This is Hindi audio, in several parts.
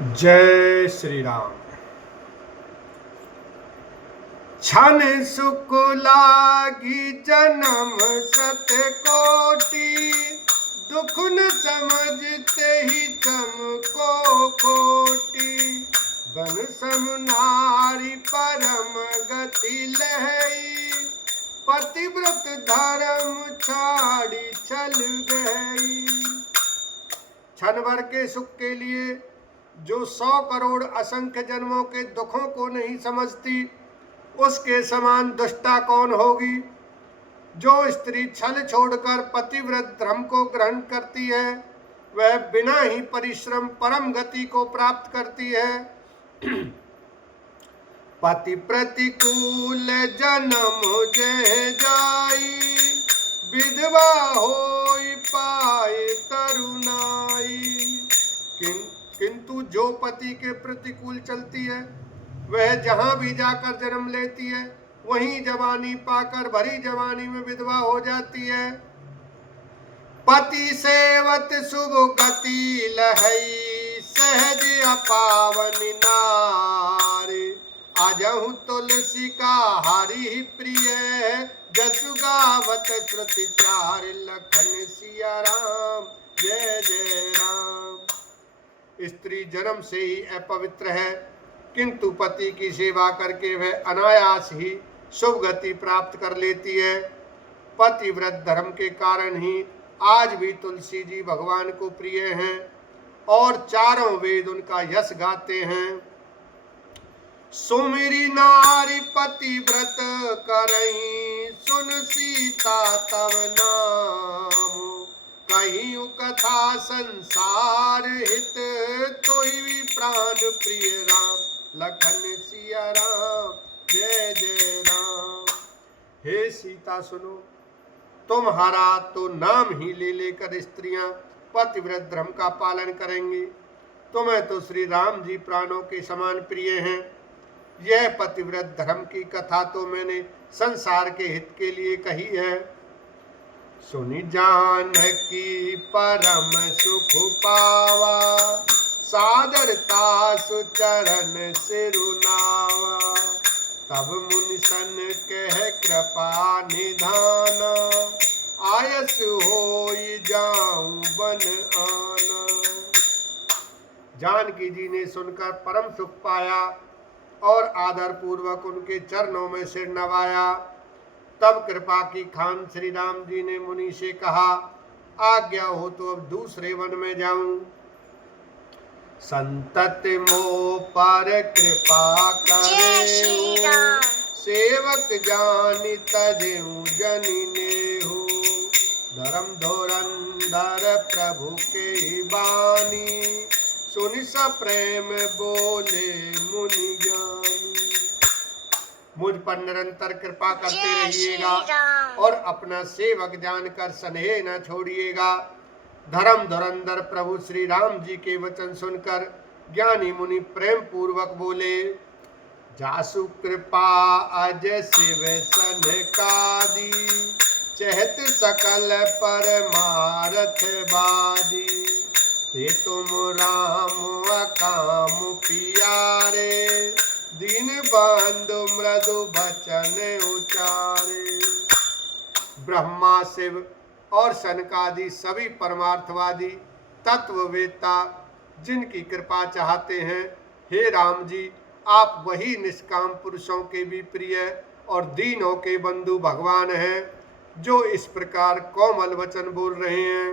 जय श्री राम। छन सुख लागी जन्म सतकोटि, दुख न समझते ही चमको कोटि। बन सम नारी परम गति लहई, पतिव्रत धर्म छाड़ी चल गई। क्षण भर के सुख के लिए जो 100 करोड़ असंख्य जन्मों के दुखों को नहीं समझती, उसके समान दुष्टा कौन होगी। जो स्त्री छल छोड़कर पतिव्रत धर्म को ग्रहण करती है, वह बिना ही परिश्रम परम गति को प्राप्त करती है। पति प्रतिकूल जन्म जह जाई, विधवा होई पाए तरुणाई। किंतु जो पति के प्रतिकूल चलती है, वह जहां भी जाकर जन्म लेती है, वहीं जवानी पाकर भरी जवानी में विधवा हो जाती है। पति सेवत शुभ गति लहई, सहज अपावन नारी। आजहु तुलसी का हरि प्रिय, जसु गावत श्रुति चार। लखन सिया राम, जय जय राम। स्त्री जन्म से ही अपवित्र है, किंतु पति की सेवा करके वह अनायास ही शुभ गति प्राप्त कर लेती है। पतिव्रत धर्म के कारण ही आज भी तुलसी जी भगवान को प्रिय हैं और चारों वेद उनका यश गाते हैं। सुमिरी नारी पतिव्रत करई, सुन सीता तव नाम। कहीं कथा संसार हित, तोहि प्राण प्रिय राम। लखन सिया राम, जय जय राम। हे सीता सुनो, तुम्हारा तो नाम ही ले लेकर स्त्रियां पतिव्रत धर्म का पालन करेंगी। तुम्हें तो श्री राम जी प्राणों के समान प्रिय हैं। यह पतिव्रत धर्म की कथा तो मैंने संसार के हित के लिए कही है। सुनि जानकी परम सुख पावा, सादरता सुचरण सिरुनावा। तब मुनि सन कह कृपा निधान, आयस होई जाऊं बन आना। जानकी जी ने सुनकर परम सुख पाया और आदर पूर्वक उनके चरणों में सिर नवाया। तब कृपा की खान श्री राम जी ने मुनि से कहा, आज्ञा हो तो अब दूसरे वन में जाऊं। संतत मोह पर कृपा करे, सेवक जानि तजेऊ जनि नेहु। धर्म धुरंधर प्रभु के बानी, सुनि सप्रेम बोले मुनि ज्ञानी। मुझ पर निरंतर कृपा करते रहिएगा और अपना सेवक जानकर स्नेह न छोड़िएगा। धर्म धुरंधर प्रभु श्री राम जी के वचन सुनकर ज्ञानी मुनि प्रेम पूर्वक बोले, जासु कृपा अज शिव सनकादि। चहत सकल परमारथ बादी, ते तुम राम अकाम पियारे। दीन बंधु मृदु बचन उचारे। ब्रह्मा शिव और सनकादि सभी परमार्थवादी तत्ववेत्ता जिनकी कृपा चाहते हैं, हे राम जी, आप वही निष्काम पुरुषों के भी प्रिय और दीनों के बंधु भगवान हैं, जो इस प्रकार कोमल वचन बोल रहे हैं।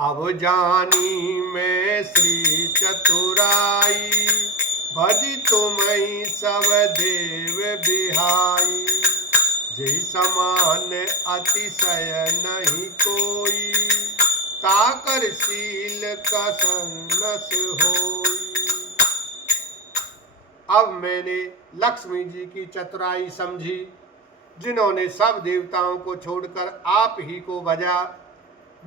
अब जानी मैं श्री चतुराई, भजी तुम्हीं सब देव बिहाई। जय समान अतिशय नहीं कोई, ताकर शील का संस होई। अब मैंने लक्ष्मी जी की चतुराई समझी, जिन्होंने सब देवताओं को छोड़कर आप ही को भजा।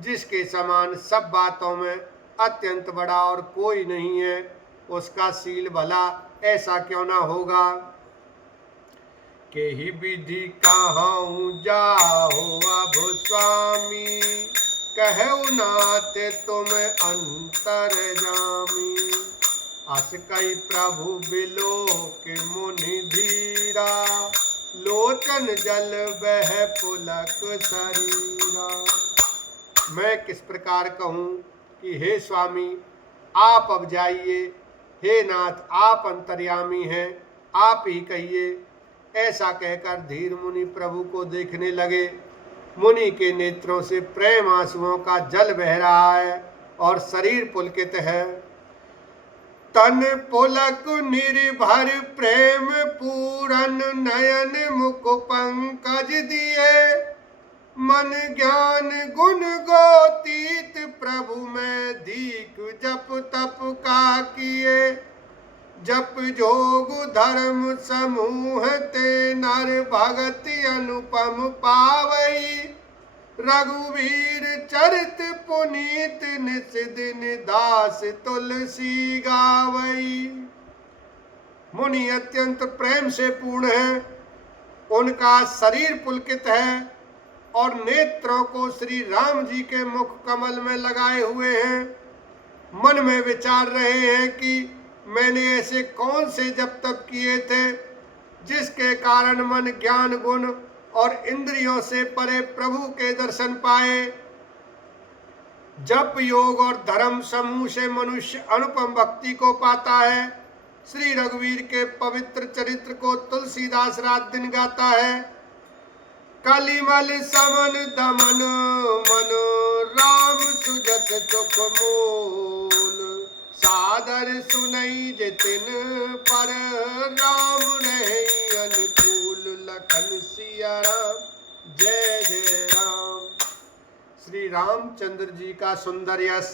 जिसके समान सब बातों में अत्यंत बड़ा और कोई नहीं है, उसका शील भला ऐसा क्यों ना होगा। के ही विधि कहाऊं जाओ अब स्वामी, कहु नाथ तुम अंतर्जामी। अस कई प्रभु बिलो के मुनि धीरा, लोचन जल बह पुलक शरीरा। मैं किस प्रकार कहूँ कि हे स्वामी आप अब जाइए, हे नाथ आप अंतर्यामी हैं, आप ही कहिए। ऐसा कहकर धीर मुनि प्रभु को देखने लगे। मुनि के नेत्रों से प्रेम आंसुओं का जल बह रहा है और शरीर पुलकित है। तन पुलक निर्भर प्रेम पूरन, नयन मुख पंकज दिए, मन ज्ञान गुण गोतीत प्रभु में दीक जप तप का किए। जप जोग धर्म समूह ते नर भगति अनुपम पावई, रघुवीर चरित पुनीत निस दिन दास तुलसी गावई। मुनि अत्यंत प्रेम से पूर्ण है, उनका शरीर पुलकित है और नेत्रों को श्री राम जी के मुख कमल में लगाए हुए हैं। मन में विचार रहे हैं कि मैंने ऐसे कौन से जप तप किए थे जिसके कारण मन ज्ञान गुण और इंद्रियों से परे प्रभु के दर्शन पाए। जप योग और धर्म समूह से मनुष्य अनुपम भक्ति को पाता है। श्री रघुवीर के पवित्र चरित्र को तुलसीदास रात दिन गाता है। कलिमल समन दमन मन, राम सुजत सुख मूल, सादर सुनई जितिन पर, राम रहे अनुकूल, लखन सिया राम जय जय राम। श्री रामचंद्र जी का सुंदर यश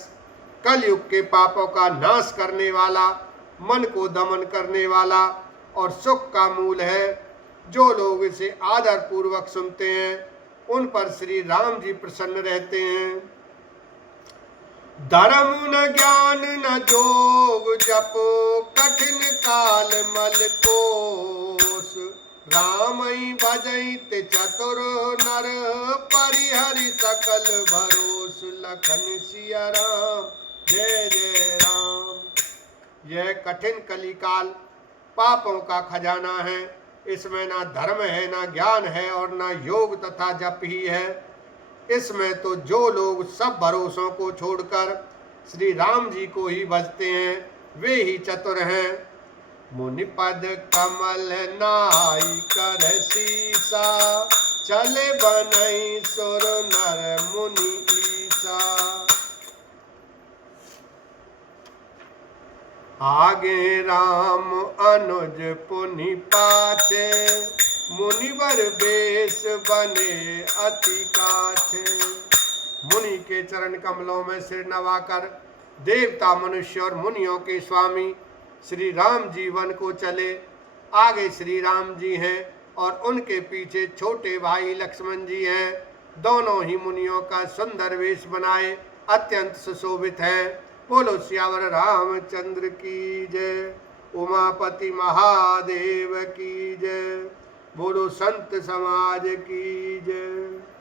कलयुग के पापों का नाश करने वाला, मन को दमन करने वाला और सुख का मूल है। जो लोग इसे आदर पूर्वक सुनते हैं उन पर श्री राम जी प्रसन्न रहते हैं। धर्म न ज्ञान न जोग जप, कठिन काल मल कोस, रामई भजई ते चतुर नर, परिहरि सकल भरोस, लखन सिया राम जय जय राम। यह कठिन कलिकाल पापों का खजाना है। इसमें ना धर्म है, ना ज्ञान है और ना योग तथा जप ही है। इसमें तो जो लोग सब भरोसों को छोड़कर श्री राम जी को ही भजते हैं वे ही चतुर हैं। मुनि पद कमल नाई कर सीसा, चले बनई सुर नर मुनि ईसा। आगे राम अनुज पुनि पाछे, मुनिवर बेश बने अति काछे। मुनि के चरण कमलों में सिर नवाकर देवता मनुष्य और मुनियों के स्वामी श्री राम जी वन को चले। आगे श्री राम जी हैं और उनके पीछे छोटे भाई लक्ष्मण जी हैं। दोनों ही मुनियों का सुंदर वेश बनाए अत्यंत सुशोभित है। बोलो सियावर रामचंद्र की जय, उमापति महादेव की जय, बोलो संत समाज की जय।